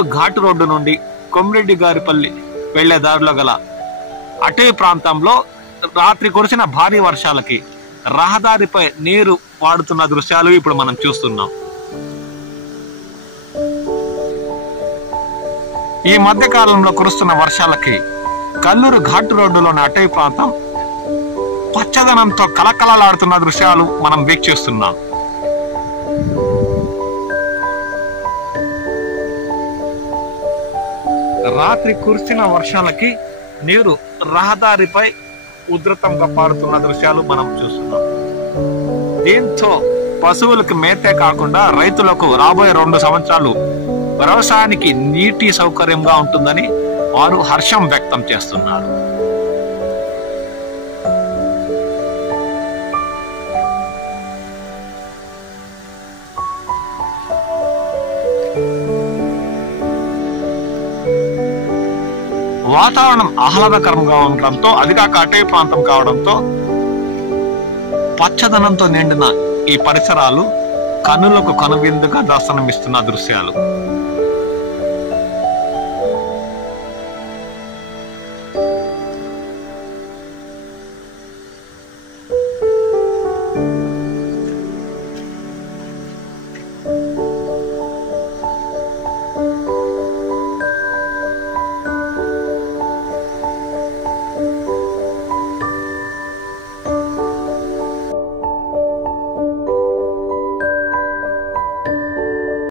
కల్లూరు ఘాటు రోడ్డు నుండి కొమ్మిరెడ్డి గారిపల్లి వెళ్లే దారిలో గల అటవీ ప్రాంతంలో రాత్రి కురిసిన భారీ వర్షాలకి రహదారిపై నీరు వాడుతున్న దృశ్యాలు ఇప్పుడు మనం చూస్తున్నాం. ఈ మధ్య కాలంలో కురుస్తున్న వర్షాలకి కల్లూరు ఘాటు రోడ్డులోని అటవీ ప్రాంతం పచ్చదనంతో కలకలలాడుతున్న దృశ్యాలు మనం వీక్షిస్తున్నాం. రాత్రి కురిసిన వర్షాలకి నీరు రహదారిపై ఉధృతంగా పారుతున్న దృశ్యాలు మనం చూస్తున్నాం. దీంతో పశువులకు మేతే కాకుండా రైతులకు రాబోయే 2 సంవత్సరాలు వ్యవసాయానికి నీటి సౌకర్యంగా ఉంటుందని వారు హర్షం వ్యక్తం చేస్తున్నారు. వాతావరణం ఆహ్లాదకరంగా ఉండడంతో, అది కాక అటవీ ప్రాంతం కావడంతో పచ్చదనంతో నిండిన ఈ పరిసరాలు కనులకు కనువిందుగా దర్శనమిస్తున్న దృశ్యాలు.